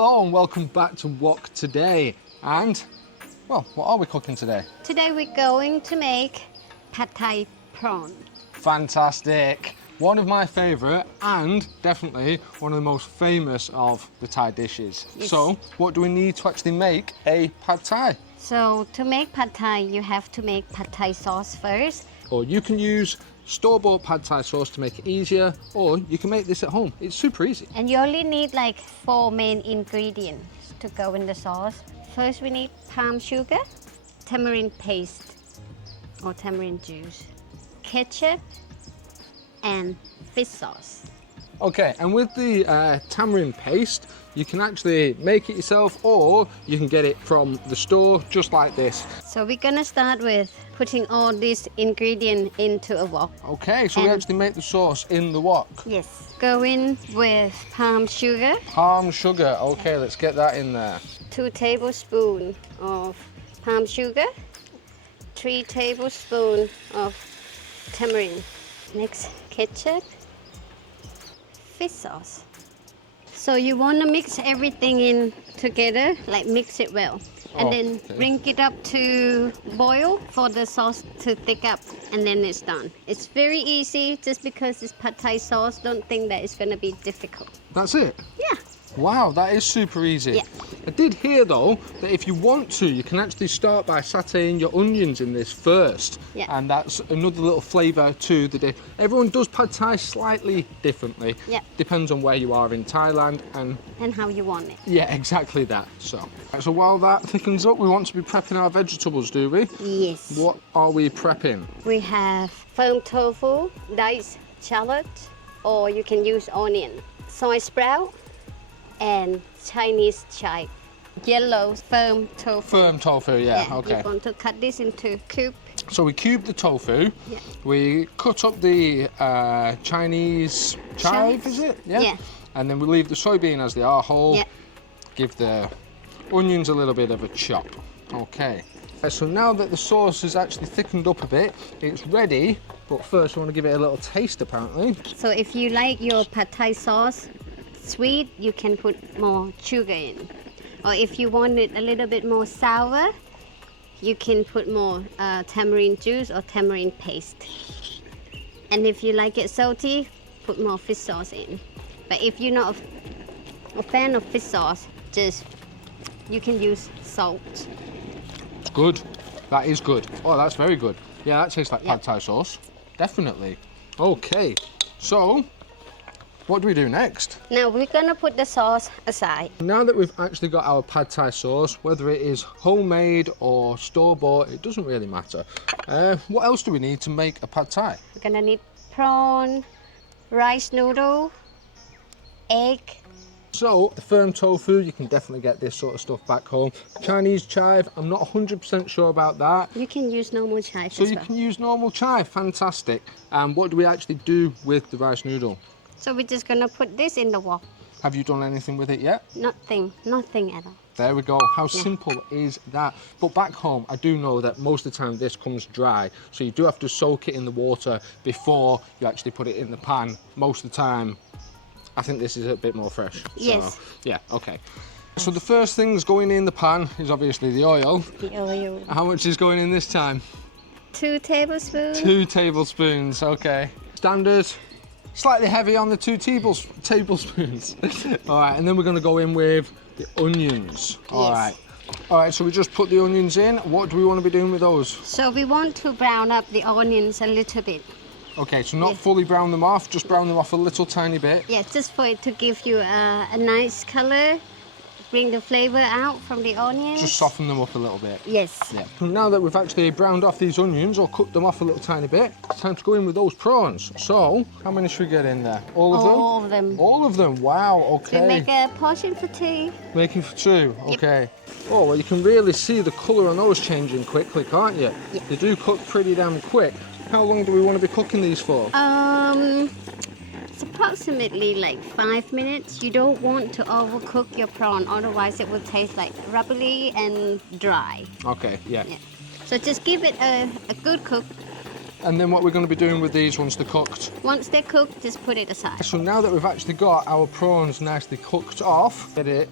Hello and welcome back to Wok Today. And, well, what are we cooking today? Today we're going to make pad thai prawn. Fantastic. One of my favourite and definitely one of the most famous of the Thai dishes. Yes. So, what do we need to actually make a pad thai? So to make pad thai, you have to make pad thai sauce first. Or you can use store-bought pad thai sauce to make it easier, or you can make this at home. It's super easy. And you only need like 4 main ingredients to go in the sauce. First we need palm sugar, tamarind paste or tamarind juice, ketchup, and fish sauce. Okay, and with the tamarind paste, you can actually make it yourself or you can get it from the store just like this. So we're gonna start with putting all these ingredients into a wok. Okay, so we actually make the sauce in the wok. Yes. Go in with palm sugar. Palm sugar, okay, let's get that in there. 2 tablespoons of palm sugar, 3 tablespoons of tamarind. Next, ketchup, fish sauce. So you want to mix everything in together, like mix it well. And then bring it up to boil for the sauce to thick up, and then it's done. It's very easy, just because it's pad thai sauce, don't think that it's going to be difficult. That's it? Yeah. Wow, that is super easy. Yeah. I did hear though that if you want to, you can actually start by sauteing your onions in this first. Yeah. And that's another little flavour to the dish. Everyone does pad thai slightly differently. Yeah. Depends on where you are in Thailand And how you want it. yeah, exactly that. So while that thickens up, we want to be prepping our vegetables, do we? Yes. What are we prepping? We have firm tofu, diced shallot, or you can use onion, soy sprout, and Chinese chive. Yellow firm tofu. Firm tofu, yeah, okay. You want to cut this into cube. So we cube the tofu. Yeah. We cut up the Chinese chive, is it? Yeah. And then we leave the soybean as they are whole. Yeah. Give the onions a little bit of a chop. Okay. So now that the sauce is actually thickened up a bit, it's ready. But first we want to give it a little taste apparently. So if you like your pad thai sauce sweet, you can put more sugar in. Or if you want it a little bit more sour, you can put more tamarind juice or tamarind paste. And if you like it salty, put more fish sauce in. But if you're not a fan of fish sauce, you can use salt. It's good. That is good. Oh, that's very good. Yeah, that tastes like pad thai sauce. Definitely. Okay, so what do we do next? Now we're gonna put the sauce aside. Now that we've actually got our pad thai sauce, whether it is homemade or store-bought, it doesn't really matter. What else do we need to make a pad thai? We're gonna need prawn, rice noodle, egg. So, the firm tofu, you can definitely get this sort of stuff back home. Chinese chive, I'm not 100% sure about that. You can use normal chive So as you well. can use normal chive, fantastic. And what do we actually do with the rice noodle? So we're just gonna put this in the wok. Have you done anything with it yet? Nothing at all. There we go. How simple is that? But back home, I do know that most of the time this comes dry. So you do have to soak it in the water before you actually put it in the pan. Most of the time, I think this is a bit more fresh. Yes. So, yeah, okay. So the first thing's going in the pan is obviously the oil. The oil. How much is going in this time? 2 tablespoons. 2 tablespoons, okay. Standard. Slightly heavy on the 2 tablespoons. All right, and then we're going to go in with the onions. All right. All right, so we just put the onions in. What do we want to be doing with those? So we want to brown up the onions a little bit. Okay, so not fully brown them off, just brown them off a little tiny bit. Yeah, just for it to give you a nice color, bring the flavor out from the onions. Just soften them up a little bit. Yes. Yeah. So now that we've actually browned off these onions or cooked them off a little tiny bit, it's time to go in with those prawns. So, how many should we get in there? All of them? All of them. All of them, wow, okay. We make a portion for 2. Making for 2, okay. Oh, well, you can really see the colour on those changing quickly, can't you? Yeah. They do cook pretty damn quick. How long do we want to be cooking these for? It's approximately like 5 minutes. You don't want to overcook your prawn, otherwise it will taste like rubbery and dry. Okay, yeah. So just give it a good cook. And then what we're going to be doing with these once they're cooked? Once they're cooked, just put it aside. So now that we've actually got our prawns nicely cooked off, get it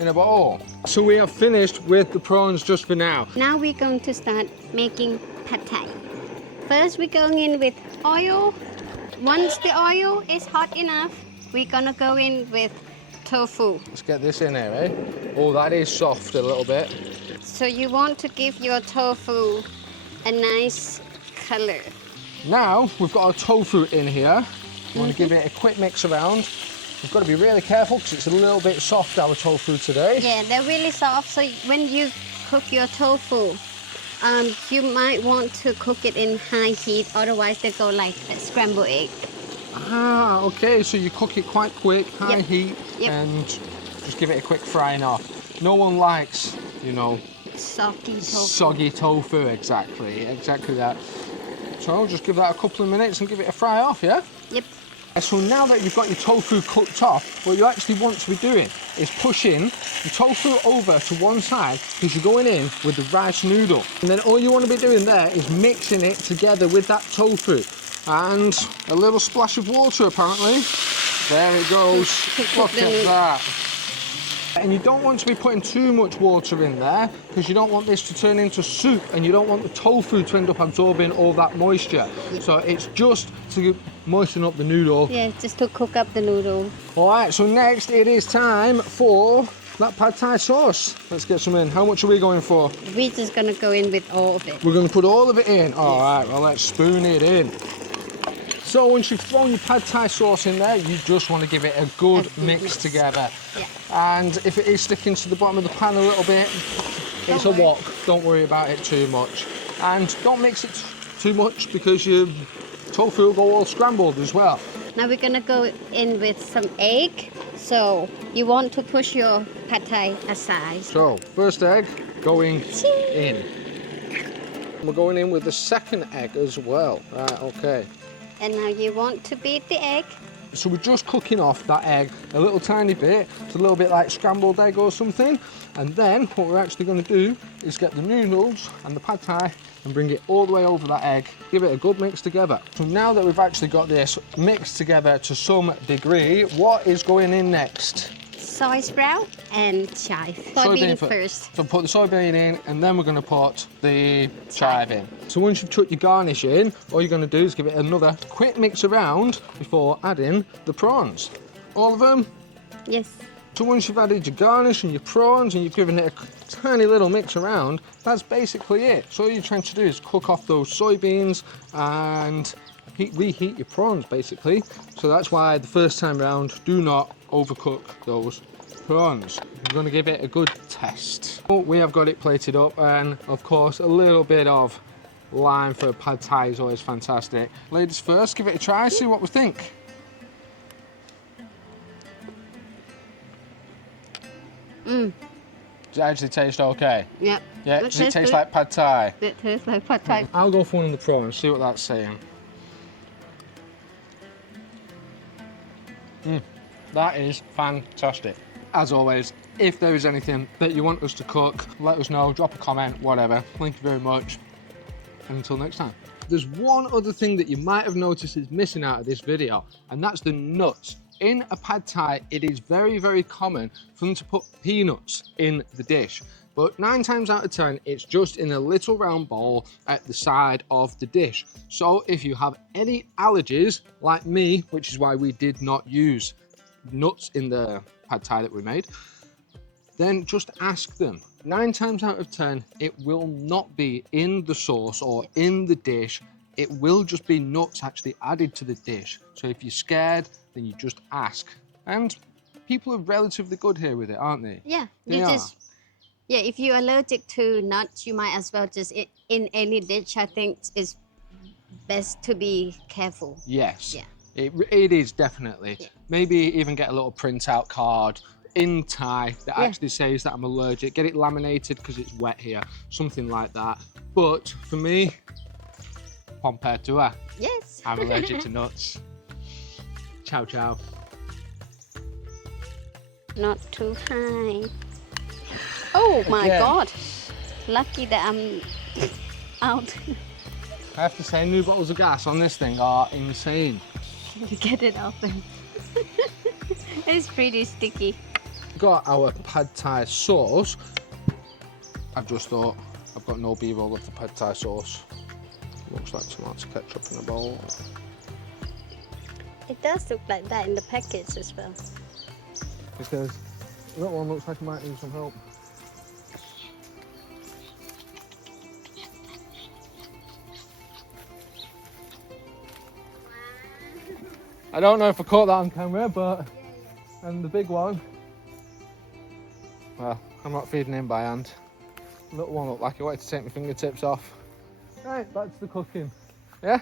in a bowl. So we have finished with the prawns just for now. Now we're going to start making pad thai. First, we're going in with oil. Once the oil is hot enough, we're gonna go in with tofu. Let's get this in here, eh? Oh, that is soft a little bit. So you want to give your tofu a nice color. Now we've got our tofu in here. We want to give it a quick mix around. We've got to be really careful because it's a little bit soft, our tofu today. Yeah, they're really soft. So when you cook your tofu, you might want to cook it in high heat, otherwise they go like a scrambled egg. Ah, okay, so you cook it quite quick, high heat, Yep. and just give it a quick frying off. No one likes, you know, Soggy tofu. soggy tofu, exactly that. So I'll just give that a couple of minutes and give it a fry off, yeah? Yep. So now that you've got your tofu cooked off, what you actually want to be doing is pushing the tofu over to one side because you're going in with the rice noodle. And then all you want to be doing there is mixing it together with that tofu. And a little splash of water apparently. There it goes. Look at that. And you don't want to be putting too much water in there because you don't want this to turn into soup and you don't want the tofu to end up absorbing all that moisture. So it's just to moisten up the noodle. Yeah, just to cook up the noodle. All right, so next it is time for that pad thai sauce. Let's get some in. How much are we going for? We're just gonna go in with all of it. We're going to put all of it in. All right, well, let's spoon it in. So once you've thrown your pad thai sauce in there, you just want to give it a good mix together. Yeah. And if it is sticking to the bottom of the pan a little bit, it's a wok. Don't worry about it too much. And don't mix it too much because your tofu will go all scrambled as well. Now we're gonna go in with some egg. So you want to push your pad thai aside. So first egg going in. We're going in with the second egg as well. Right, okay. And now you want to beat the egg. So we're just cooking off that egg a little tiny bit. It's a little bit like scrambled egg or something. And then what we're actually going to do is get the noodles and the pad thai and bring it all the way over that egg. Give it a good mix together. So now that we've actually got this mixed together to some degree, what is going in next? Soy sprout and chive. Soybean first. So put the soybean in and then we're going to put the chive in. So once you've chucked your garnish in, all you're going to do is give it another quick mix around before adding the prawns. All of them? Yes. So once you've added your garnish and your prawns and you've given it a tiny little mix around, that's basically it. So all you're trying to do is cook off those soybeans and reheat your prawns basically. So that's why the first time round, do not overcook those prawns. I'm going to give it a good test. Oh, we have got it plated up, and of course a little bit of lime for pad thai is always fantastic. Ladies first, give it a try, see what we think. Does it actually taste okay? Yeah. Yeah, does it taste like pad thai? It tastes like pad thai. I'll go for one of the prawns, see what that's saying. That is fantastic. As always, if there is anything that you want us to cook, let us know, drop a comment, whatever. Thank you very much, and until next time. There's one other thing that you might have noticed is missing out of this video, and that's the nuts. In a pad thai, it is very, very common for them to put peanuts in the dish. But 9 times out of 10, it's just in a little round bowl at the side of the dish. So if you have any allergies, like me, which is why we did not use nuts in the pad thai that we made, then just ask them. 9 times out of 10, it will not be in the sauce or in the dish. It will just be nuts actually added to the dish. So if you're scared, then you just ask. And people are relatively good here with it, aren't they? Yeah. Yeah, if you're allergic to nuts, you might as well just in any dish. I think it's best to be careful. Yes. Yeah. It is definitely. Yeah. Maybe even get a little printout card in Thai that actually says that I'm allergic. Get it laminated because it's wet here, something like that. But for me, compared to her, Yes. I'm allergic to nuts. Ciao, ciao. Not too high. Oh my God. Lucky that I'm out. I have to say, new bottles of gas on this thing are insane. Can you get it open? It's pretty sticky. Got got our pad thai sauce. I've just thought I've got no b-roll of the pad thai sauce. Looks like tomato ketchup in a bowl. It does look like that in the package as well. Because that one looks like it might need some help. I don't know if I caught that on camera, but and the big one. Well, I'm not feeding him by hand. Little one looked like he wanted to take my fingertips off. Right, back to the cooking. Yeah?